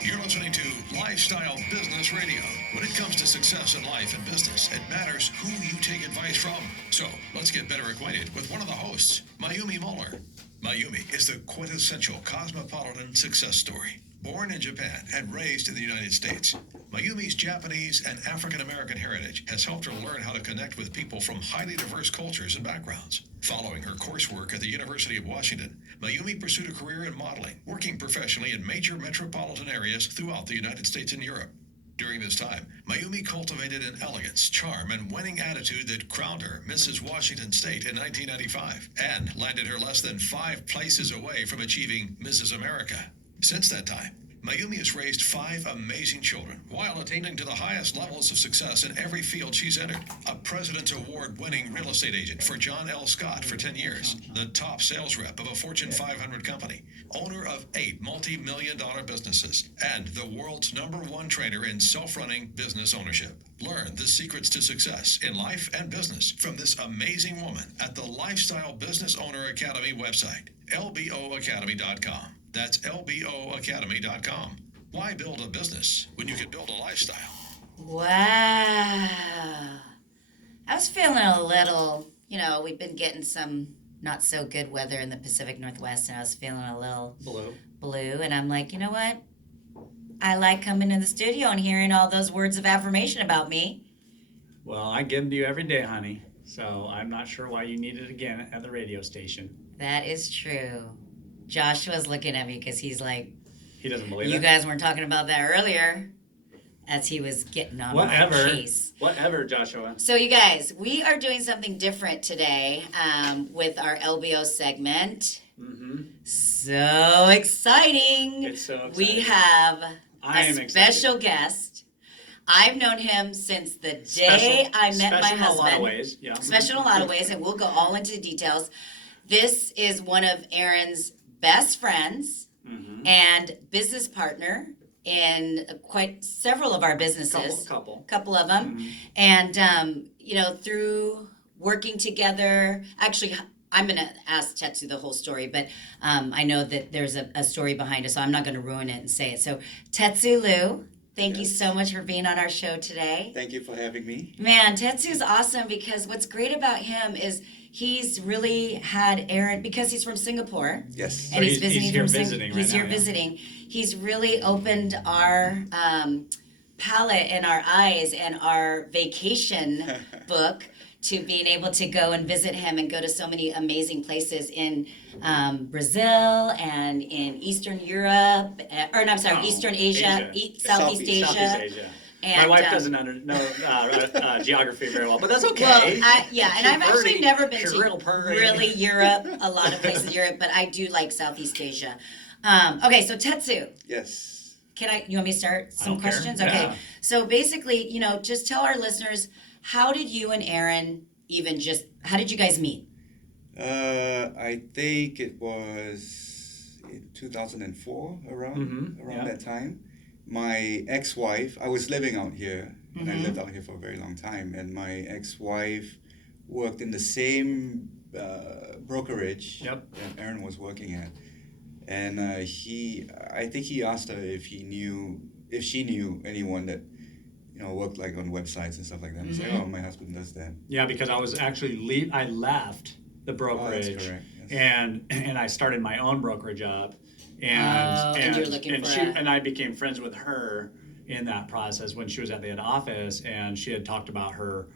You're listening to Lifestyle Business Radio. When it comes to success in life and business, it matters who you take advice from. So let's get better acquainted with one of the hosts, Mayumi Muller. Mayumi is the quintessential cosmopolitan success story. Born in Japan and raised in the United States, Mayumi's Japanese and African American heritage has helped her learn how to connect with people from highly diverse cultures and backgrounds. Following her coursework at the University of Washington, Mayumi pursued a career in modeling, working professionally in major metropolitan areas throughout the United States and Europe. During this time, Mayumi cultivated an elegance, charm, and winning attitude that crowned her Mrs. Washington State in 1995 and landed her less than 5 places away from achieving Mrs. America. Since that time, Mayumi has raised 5 amazing children while attaining to the highest levels of success in every field she's entered. A President's Award-winning real estate agent for John L. Scott for 10 years, the top sales rep of a Fortune 500 company, owner of 8 multi-million-dollar businesses, and the world's #1 trainer in self-running business ownership. Learn the secrets to success in life and business from this amazing woman at the Lifestyle Business Owner Academy website, LBOacademy.com. That's LBOacademy.com. Why build a business when you can build a lifestyle? Wow. I was feeling a little, we've been getting some not so good weather in the Pacific Northwest, and I was feeling a little blue. And I'm like, you know what? I like coming in the studio and hearing all those words of affirmation about me. Well, I give them to you every day, honey. So I'm not sure why you need it again at the radio station. That is true. Joshua's looking at me because he's like, he doesn't believe it. You guys weren't talking about that earlier, as he was getting on my case. Whatever, Joshua. So you guys, we are doing something different today with our LBO segment. Mm-hmm. So exciting. It's so exciting. We have a special guest. I've known him since the day I met my husband. Special in a lot of ways, yeah. Special in a lot of ways, and we'll go all into the details. This is one of Aaron's best friends and business partner in quite several of our businesses. Couple of them. And, through working together, actually, I'm going to ask Tetsu the whole story, but I know that there's a story behind it, so I'm not going to ruin it and say it. So, Tetsu Liew, thank you so much for being on our show today. Thank you for having me. Man, Tetsu's awesome because what's great about him is he's really had Aaron, because he's from Singapore. Yes. And so he's here visiting He's here visiting. He's really opened our palette and our eyes and our vacation book to being able to go and visit him and go to so many amazing places in Brazil and in Eastern Europe, Eastern Asia. Southeast Asia. And, my wife doesn't know geography very well, but that's okay. Well, and I've actually never been to really Europe, a lot of places in Europe, but I do like Southeast Asia. Okay, so Tetsu. Yes. You want me to start some questions? Care. Okay, Yeah. so basically, just tell our listeners, how did you and Aaron how did you guys meet? I think it was in 2004, around that time. My ex-wife, I was living out here, and I lived out here for a very long time, and my ex-wife worked in the same brokerage that Aaron was working at. And I think he asked her if she knew anyone that, worked like on websites and stuff like that. I was like, oh, my husband does that. Yeah, because I was actually I left the brokerage. That's correct. Yes. And I started my own brokerage job. And you're looking for and I became friends with her in that process when she was at the head office, and she had talked about her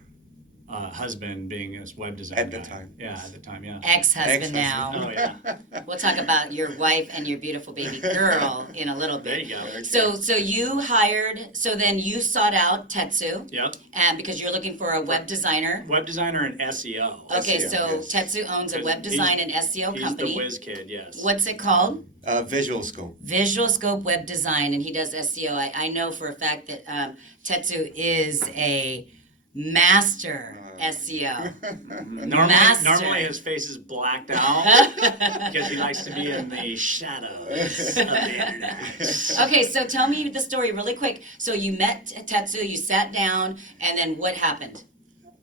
husband being a web designer at the time. Yeah, at the time, yeah. Ex-husband now. Oh yeah. We'll talk about your wife and your beautiful baby girl in a little bit. There you go. So then you sought out Tetsu. Yep. And because you're looking for a web designer. Web designer and SEO. Okay, SEO, so yes. Tetsu owns a web design and SEO company. He's the whiz kid, yes. What's it called? Visual Scope. Visual Scope Web Design, and he does SEO. I know for a fact that Tetsu is a master SEO. Normally his face is blacked out because he likes to be in the shadows of the internet. Okay, so tell me the story really quick. So you met Tetsu, you sat down, and then what happened?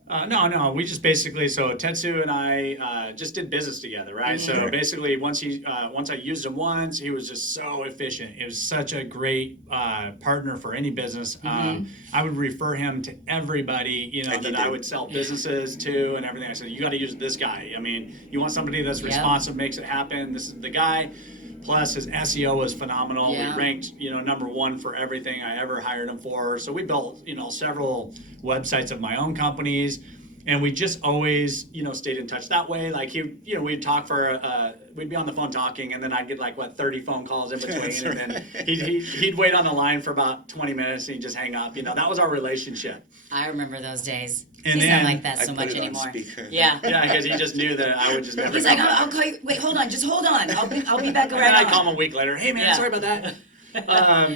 No. We just basically, so Tetsu and I just did business together, right? So basically, once I used him once, he was just so efficient. He was such a great partner for any business. I would refer him to everybody, that I would sell businesses to and everything. I said, you got to use this guy. I mean, you want somebody that's responsive, makes it happen. This is the guy. Plus, his SEO was phenomenal. Yeah. We ranked, #1 for everything I ever hired him for. So we built, several websites of my own companies, and we just always, stayed in touch that way. Like we'd talk we'd be on the phone talking, and then I'd get 30 phone calls in between, That's and then he'd wait on the line for about 20 minutes, and he'd just hang up. That was our relationship. I remember those days. And He's then not like that I so put much it on anymore. speaker. Yeah. Yeah, because he just knew that I would just never. He's like, I'll call you. Wait, hold on. Just hold on. I'll be back And right then I'd on. call him a week later. Hey, man, Yeah. sorry about that.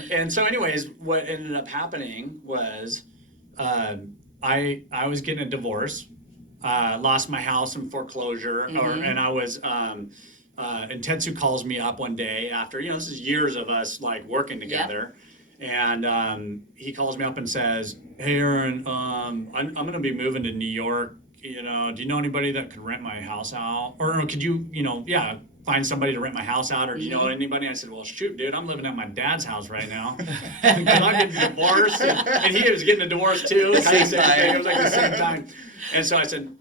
And so, anyways, what ended up happening was I was getting a divorce, lost my house in foreclosure, and I was. And Tetsu calls me up one day after, this is years of us working together. And he calls me up and says, "Hey, Aaron, I'm going to be moving to New York. Do you know anybody that could rent my house out? Or could you, find somebody to rent my house out? Or do you know anybody?" I said, "Well, shoot, dude, I'm living at my dad's house right now because I'm getting divorced." And he was getting a divorce too. Same time. It was the same time. And so I said,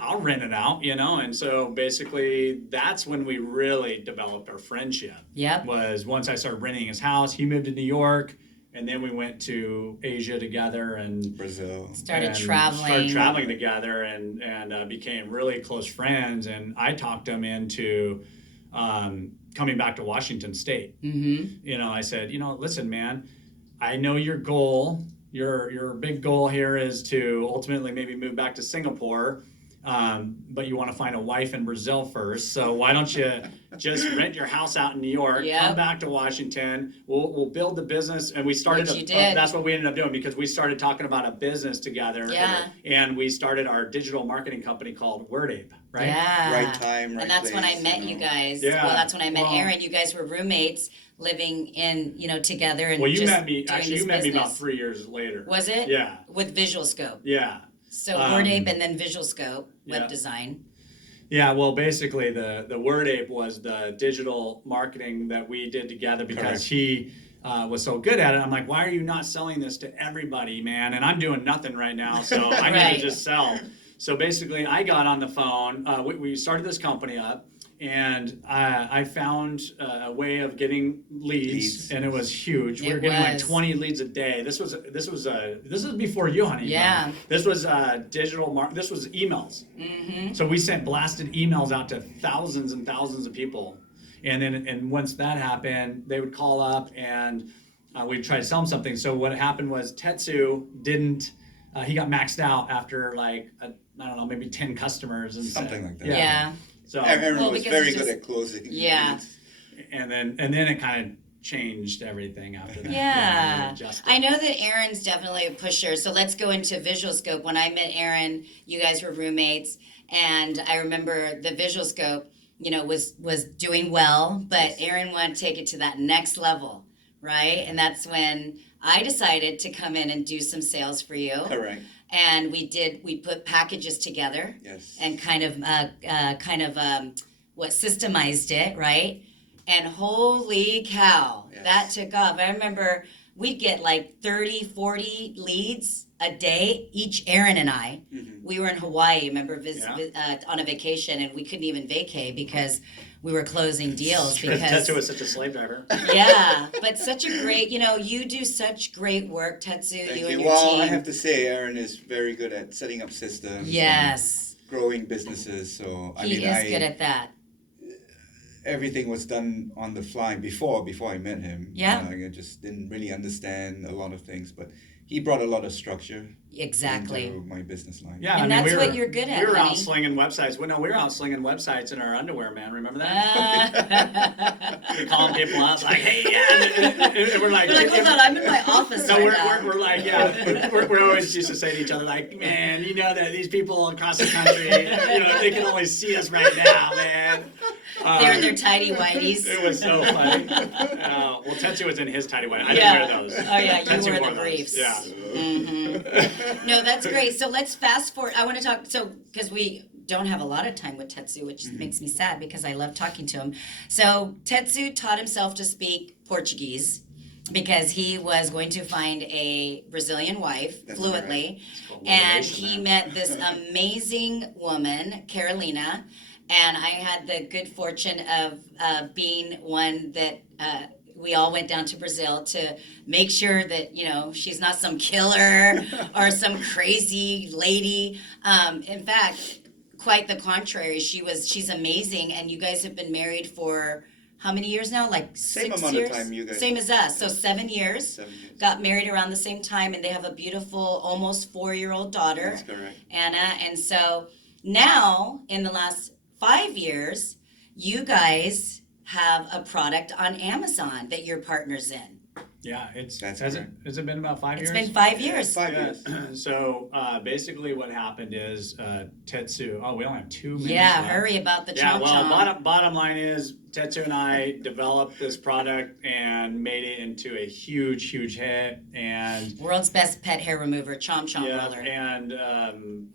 "I'll rent it out, And so basically, that's when we really developed our friendship. Yep. Was once I started renting his house. He moved to New York, and then we went to Asia together and Brazil. Started traveling together, and became really close friends. And I talked him into coming back to Washington State. I said, listen, man, I know your goal. Your big goal here is to ultimately maybe move back to Singapore. But you want to find a wife in Brazil first. So why don't you just rent your house out in New York, come back to Washington, we'll build the business." And we started, Which you did. That's what we ended up doing, because we started talking about a business together. Yeah. And we started our digital marketing company called WordApe, right? Yeah. Right time, right And that's when I place, met you guys. Yeah. Well, that's when I met Well- Aaron. You guys were roommates living in, together and Well, you just met me, doing actually, this you met me about business. 3 years later. Was it? Yeah. With Visual Scope. Yeah. So WordApe and then Visual Scope, web yeah. design. Yeah, well, basically, the WordApe was the digital marketing that we did together because Correct. he was so good at it. I'm like, why are you not selling this to everybody, man? And I'm doing nothing right now, so I need Right. to just sell. So basically, I got on the phone. We started this company up, and I found a way of getting leads, and it was huge. We were getting like was. 20 leads a day. This was before you, honey. Yeah. This was this was emails. So we sent blasted emails out to thousands and thousands of people, and once that happened, they would call up and we'd try to sell them something. So what happened was Tetsu didn't. He got maxed out after I don't know, maybe 10 customers and Something like that. Yeah. So Aaron Well, was because very it's good just- at closing. Yeah. leads. and then it kind of changed everything after that. Yeah. We adjusted. I know that Aaron's definitely a pusher. So let's go into Visual Scope. When I met Aaron, you guys were roommates, and I remember the Visual Scope, was doing well, but Aaron wanted to take it to that next level, right? And that's when I decided to come in and do some sales for you. Correct. And we put packages together. Yes. And kind of systemized it, right? And holy cow, Yes. that took off. I remember we'd get 30, 40 leads a day, each Aaron and I. Mm-hmm. We were in Hawaii, remember, on a vacation, and we couldn't even vacay because we were closing deals. Because Because Tetsu was such a slave driver. yeah, but such a great, you do such great work, Tetsu, Thank you you. and your Well, team. I have to say, Aaron is very good at setting up systems. Yes, And growing businesses. So he is good at that. everything was done on the fly before I met him. Yeah. I just didn't really understand a lot of things, but he brought a lot of structure Exactly. into my business life. Yeah, And I mean, that's we were, what you're good at, We were honey. out slinging websites. Well, no, we were out slinging websites in our underwear, man. Remember that? We're calling people out like, "Hey, yeah," and we're like, You're like, hold on, I'm in my office No, right now. we're like, yeah. We're always used to say to each other, like, "Man, you know that these people across the country, they can only see us right now, man." They're in their tidy whities. It was so funny. Well, Tetsu was in his tidy white. I Yeah. didn't wear those. Oh, yeah, you Tetsu wore the wore those. briefs. Yeah. No, that's great. So let's fast forward. I want to talk, because we don't have a lot of time with Tetsu, which makes me sad because I love talking to him. So Tetsu taught himself to speak Portuguese because he was going to find a Brazilian wife That's fluently. called And motivation, he man. met this amazing woman, Karolina. And I had the good fortune of being one that we all went down to Brazil to make sure that, she's not some killer or some crazy lady. In fact, quite the contrary. She's amazing. And you guys have been married for how many years now? Like Same 6 amount years? of time you guys. Same as us. So 7 years. 7 years. Got married around the same time, and they have a beautiful, almost 4-year-old daughter, That's correct. Anna. And so now, in the last 5 years, you guys have a product on Amazon that you're partners in. Yeah, That's has correct. it been about 5 It's years? been 5 years. 5 Yeah. years. So basically, what happened is Tetsu. Oh, we only have 2 minutes. Yeah, left. hurry about the Yeah, Chom well, Chom. bottom line is Tetsu and I developed this product and made it into a huge hit. And World's best pet hair remover, Chom Chom yeah, Roller. and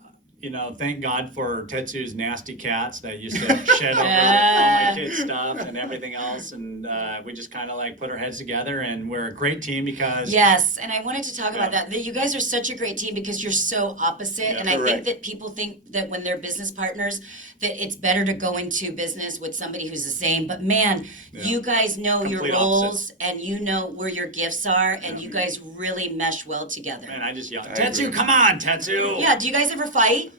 thank God for Tetsu's nasty cats that used to shed over all my kids' stuff and everything else. And we just kind of like put our heads together, and we're a great team because Yes, and I wanted to talk about Yeah. that. You guys are such a great team because you're so opposite. Yeah. And I think Correct. that people think that when they're business partners, that it's better to go into business with somebody who's the same. But man, Yeah. you guys know your Complete roles opposites. and you know where your gifts are, and you guys really mesh well together. And I just yelled, I Tetsu, agree. come on, Tetsu! Yeah, do you guys ever fight?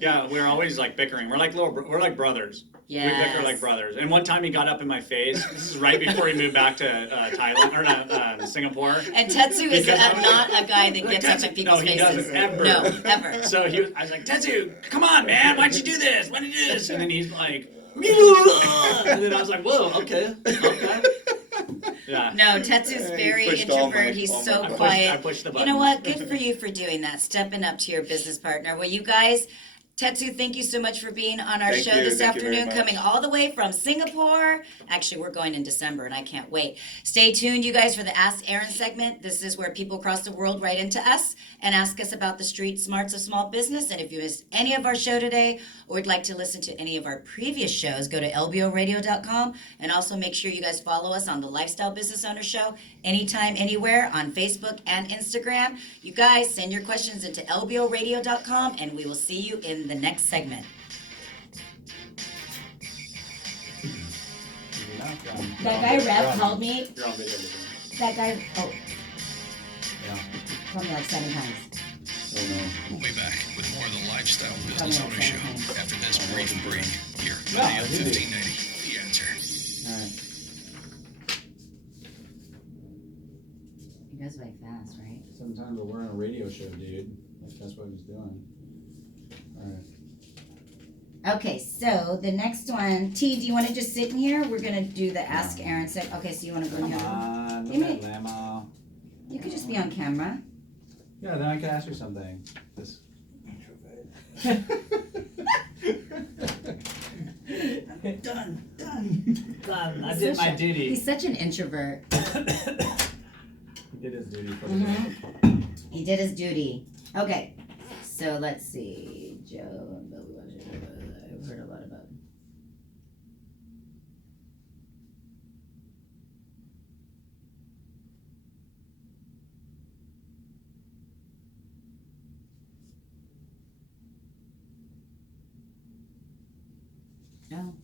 Yeah, we're always like bickering. We're like brothers. Yes. We bicker like brothers. And one time he got up in my face. This is right before he moved back to Thailand or not, Singapore. And Tetsu is Because I was- not a guy that Like, gets up Tetsu- in people's no, he faces. doesn't ever. No, ever. So I was like, Tetsu, come on, man, why'd you do this? Why'd you do this? And then he's like, and then I was like, whoa, okay. Yeah. No, Tetsu's He very pushed all introvert. my- He's all so my buttons. quiet. I pushed the You know buttons. what? Good for you for doing that, stepping up to your business partner. Well, you guys, Tetsu, thank you so much for being on our Thank show you. this Thank you very afternoon, much. coming all the way from Singapore. Actually, we're going in December, and I can't wait. Stay tuned, you guys, for the Ask Aaron segment. This is where people across the world write into us and ask us about the street smarts of small business. And if you missed any of our show today or would like to listen to any of our previous shows, go to lboradio.com, and also make sure you guys follow us on the Lifestyle Business Owner Show anytime, anywhere on Facebook and Instagram. You guys, send your questions into lboradio.com, and we will see you in the next segment. That guy Rev called me. You're on video. Vivian. That guy, oh, Yeah. called me like 7 times. Oh no. We'll be back with more of the Lifestyle Tell Business me Owner what's Show happening. after this brief break here Yeah, on AM I did it. 1590. The Answer. All right. He does way fast, right? Sometimes we're on a radio show, dude. That's what he's doing. All right. Okay, so the next one, T, do you want to just sit in here? We're gonna do the Ask Aaron seg. Okay, so you want to go in Come here? on, Give me- Lamo. You could just be on camera. Yeah, then I can ask you something. This. Done. I did my duty. He's such an introvert. He did his duty for the day. Mhm. He did his duty. Okay, so let's see. Joe, I've heard a lot about. No,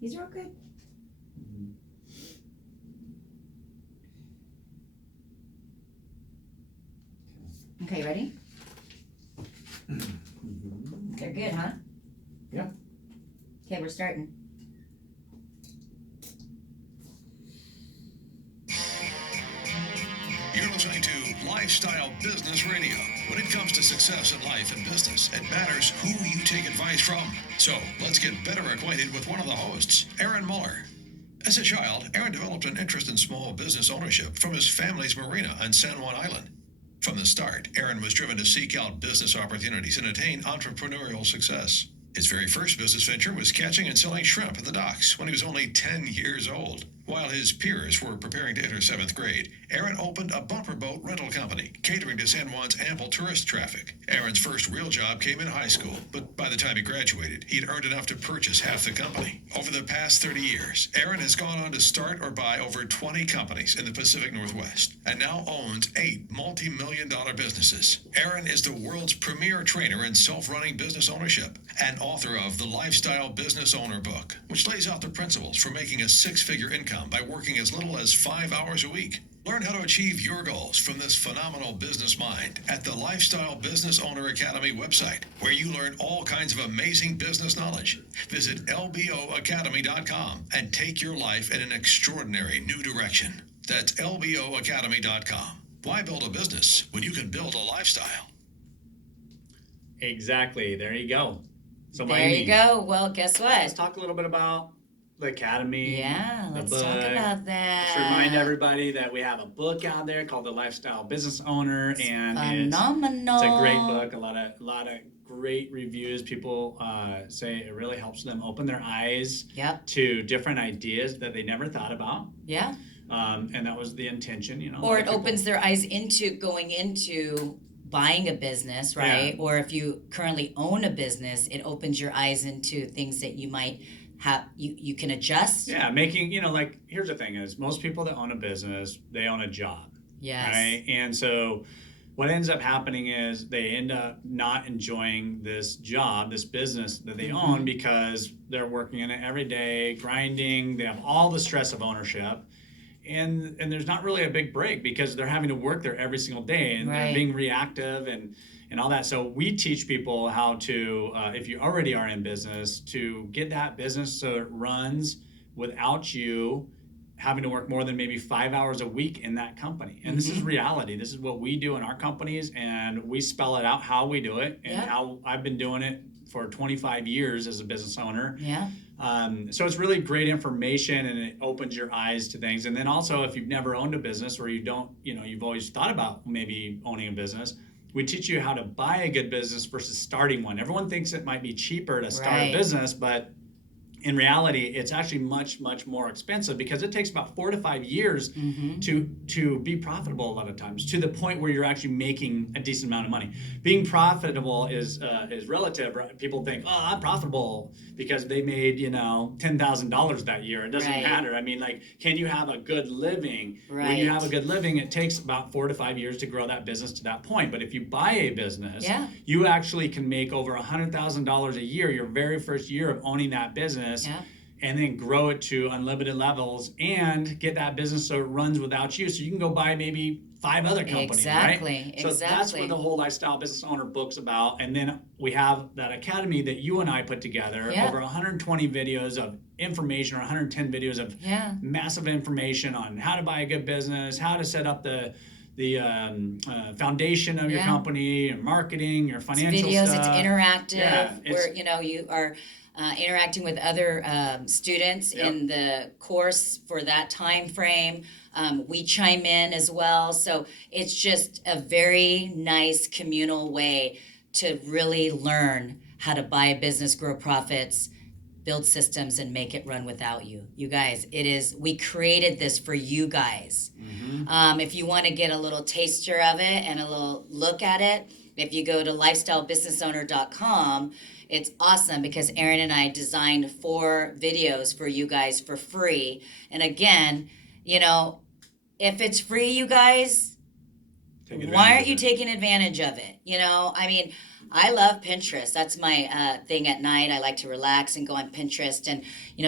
these are all good. Okay, ready? They're good, huh? Yeah. Okay, we're starting. You're listening to Lifestyle Business Radio. When it comes to success in life and business, it matters who you take advice from. So let's get better acquainted with one of the hosts, Aaron Muller. As a child, Aaron developed an interest in small business ownership from his family's marina on San Juan Island. From the start, Aaron was driven to seek out business opportunities and attain entrepreneurial success. His very first business venture was catching and selling shrimp at the docks when he was only 10 years old. While his peers were preparing to enter 7th grade, Aaron opened a bumper boat rental company, catering to San Juan's ample tourist traffic. Aaron's first real job came in high school, but by the time he graduated, he'd earned enough to purchase half the company. Over the past 30 years, Aaron has gone on to start or buy over 20 companies in the Pacific Northwest, and now owns 8 multi-million-dollar businesses. Aaron is the world's premier trainer in self-running business ownership and author of the Lifestyle Business Owner book, which lays out the principles for making a six-figure income by working as little as 5 hours a week. Learn how to achieve your goals from this phenomenal business mind at the Lifestyle Business Owner Academy website, where you learn all kinds of amazing business knowledge. Visit lboacademy.com and take your life in an extraordinary new direction. That's lboacademy.com. Why build a business when you can build a lifestyle? Exactly. There you go. So There you go. Well, guess Let's what? talk a little bit about the Academy. Yeah, the let's book. talk about that. Just remind everybody that we have a book out there called The Lifestyle Business Owner, and Phenomenal. it's a great book. A lot of great reviews. People say it really helps them open their eyes Yep. to different ideas that they never thought about. Yeah. And that was the intention, you know. Or it people- opens their eyes into going into buying a business, right? Yeah. Or if you currently own a business, it opens your eyes into things that you might have, you can adjust. Yeah, making, like, here's the thing is, most people that own a business, they own a job. Yes. Right? And so what ends up happening is they end up not enjoying this job, this business that they own, because they're working in it every day, grinding, they have all the stress of ownership. And there's not really a big break because they're having to work there every single day, and Right. they're being reactive and all that. So we teach people how to, if you already are in business, to get that business so it runs without you having to work more than maybe 5 hours a week in that company. And this is reality. This is what we do in our companies, and we spell it out how we do it and Yeah. how I've been doing it for 25 years as a business owner. Yeah. So it's really great information, and it opens your eyes to things. And then also, if you've never owned a business, or you don't, you've always thought about maybe owning a business, we teach you how to buy a good business versus starting one. Everyone thinks it might be cheaper to start Right. a business, but in reality, it's actually much, much more expensive because it takes about 4 to 5 years to be profitable a lot of times, to the point where you're actually making a decent amount of money. Being profitable is relative. Right? People think, oh, I'm profitable because they made, $10,000 that year. It doesn't Right. matter. I mean, like, can you have a good living? When you Right. have a good living, it takes about 4 to 5 years to grow that business to that point. But if you buy a business, Yeah. you actually can make over $100,000 a year your very first year of owning that business. Yeah. And then grow it to unlimited levels and get that business so it runs without you. So you can go buy maybe 5 other companies, Exactly, right? So that's exactly. what the whole Lifestyle Business Owner book's about. And then we have that academy that you and I put together, Yeah. over 120 videos of information, or 110 videos of Yeah. massive information on how to buy a good business, how to set up the foundation of your Yeah. company, your marketing, your financial Videos, stuff. it's interactive, Yeah, where you are interacting with other students Yep. in the course for that time frame. We chime in as well, so it's just a very nice communal way to really learn how to buy a business, grow profits, build systems, and make it run without you. You guys, we created this for you guys. If you want to get a little taster of it and a little look at it, if you go to lifestylebusinessowner.com, it's awesome because Aaron and I designed 4 videos for you guys for free. And again, if it's free, you guys, Take advantage why aren't of you it. taking advantage of it? I mean, I love Pinterest. That's my thing at night. I like to relax and go on Pinterest. And,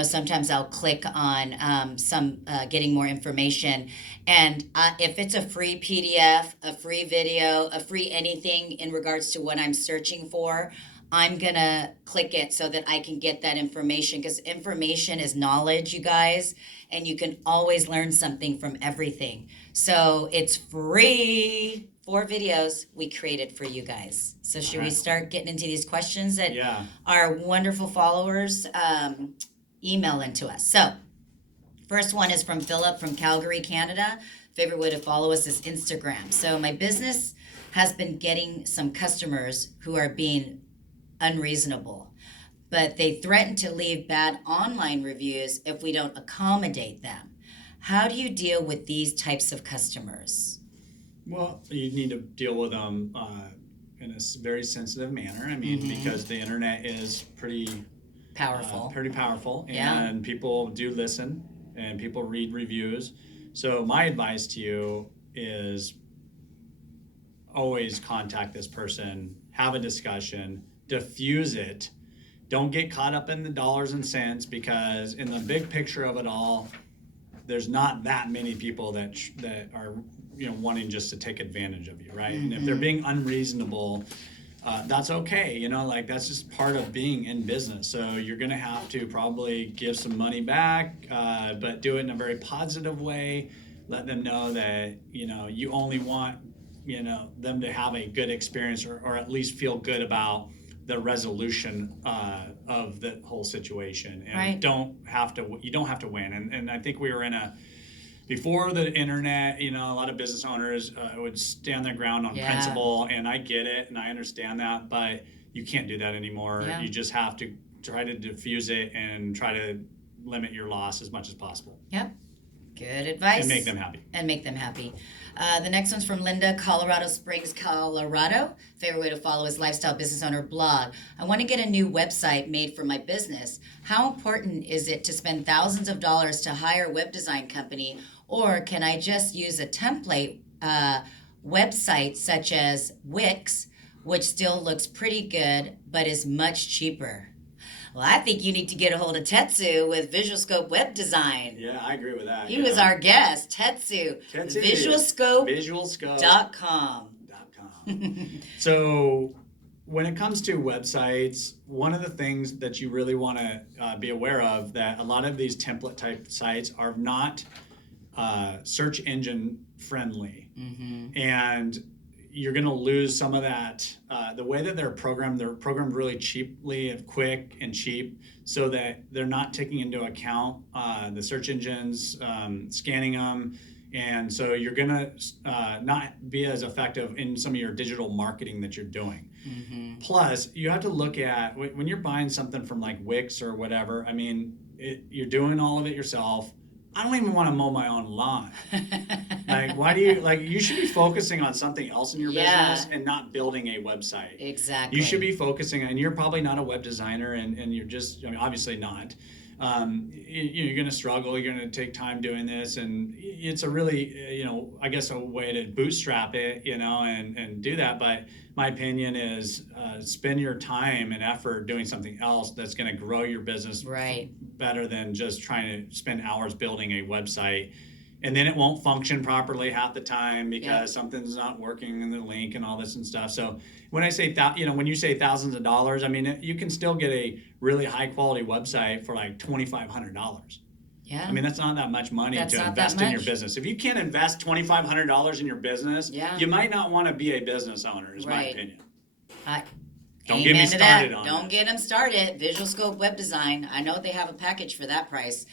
sometimes I'll click on some getting more information. And if it's a free PDF, a free video, a free anything in regards to what I'm searching for, I'm going to click it so that I can get that information, because information is knowledge, you guys, and you can always learn something from everything. So it's free. 4 videos we created for you guys. So should we Alright. start getting into these questions that Yeah. our wonderful followers email into us? So first one is from Philip from Calgary, Canada. Favorite way to follow us is Instagram. So my business has been getting some customers who are being unreasonable, but they threaten to leave bad online reviews if we don't accommodate them. How do you deal with these types of customers? Well, you need to deal with them in a very sensitive manner. I mean, because the internet is pretty Powerful. and people do listen and people read reviews. So my advice to you is always contact this person, have a discussion, diffuse it. Don't get caught up in the dollars and cents, because in the big picture of it all, there's not that many people that are wanting just to take advantage of you, right? And if they're being unreasonable, that's okay. Like that's just part of being in business. So you're gonna have to probably give some money back, but do it in a very positive way. Let them know that you only want them to have a good experience, or at least feel good about the resolution of the whole situation, and Right. you don't have to win. And I think we were before the internet, a lot of business owners would stand their ground on principle, and I get it and I understand that, but you can't do that anymore. Yeah. You just have to try to diffuse it and try to limit your loss as much as possible. Yep. Good advice. And make them happy. The next one's from Linda, Colorado Springs, Colorado. Favorite way to follow is Lifestyle Business Owner blog. I want to get a new website made for my business. How important is it to spend thousands of dollars to hire a web design company, or can I just use a template website such as Wix, which still looks pretty good but is much cheaper? Well, I think you need to get a hold of Tetsu with Visual Scope Web Design. Yeah, I agree with that. He was our guest, Tetsu. Visualscope.com. So when it comes to websites, one of the things that you really want to be aware of, that a lot of these template type sites are not search engine friendly. And you're going to lose some of that. The way that they're programmed really cheaply and quick and cheap, so that they're not taking into account the search engines, scanning them. And so you're going to not be as effective in some of your digital marketing that you're doing. Plus, you have to look at, when you're buying something from like Wix or whatever, I mean, you're doing all of it yourself. I don't even want to mow my own lawn. Like, why do you should be focusing on something else in your business and not building a website. Exactly. You should be focusing, and you're probably not a web designer, and you're just, obviously not. You're going to struggle. You're going to take time doing this, and it's a really, I guess a way to bootstrap it, and do that. But my opinion is spend your time and effort doing something else that's going to grow your business better than just trying to spend hours building a website. And then it won't function properly half the time because something's not working in the link and all this and stuff. So when I say when you say thousands of dollars, I mean, you can still get a really high quality website for like $2,500. Yeah. I mean, that's not that much money to invest in your business. If you can't invest $2,500 in your business, you might not want to be a business owner, is my opinion. Don't get me started on Don't get them started. Visual Scope Web Design. I know they have a package for that price.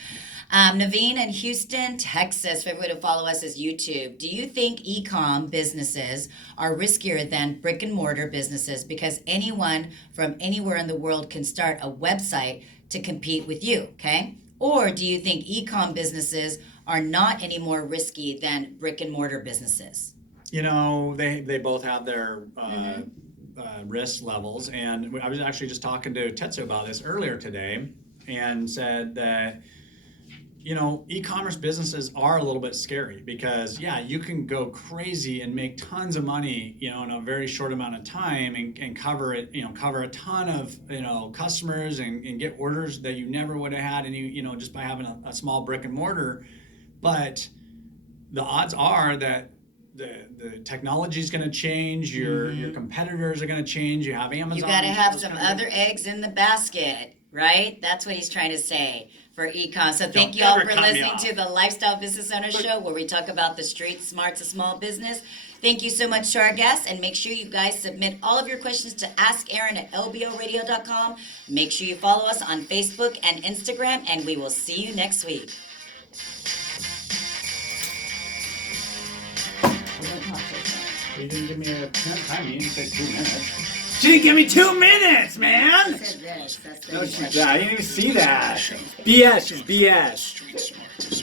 Naveen in Houston, Texas. Favorite way to follow us is YouTube. Do you think e-com businesses are riskier than brick and mortar businesses because anyone from anywhere in the world can start a website to compete with you? Okay. Or do you think e-com businesses are not any more risky than brick and mortar businesses? They both have their risk levels. And I was actually just talking to Tetsu about this earlier today, and said that, e-commerce businesses are a little bit scary because, you can go crazy and make tons of money, in a very short amount of time, and cover a ton of, customers and get orders that you never would have had, and just by having a small brick and mortar. But the odds are that the technology is going to change. Your competitors are going to change. You have Amazon. You got to have some other eggs in the basket, right? That's what he's trying to say for e-com. So thank you all for listening to the Lifestyle Business Owner Show, where we talk about the street smarts of small business. Thank you so much to our guests, and make sure you guys submit all of your questions to Ask Aaron at lboradio.com. Make sure you follow us on Facebook and Instagram, and we will see you next week. You didn't give me a time. You didn't say 2 minutes. She didn't give me 2 minutes, man! This, No, I didn't even see that. BS is BS.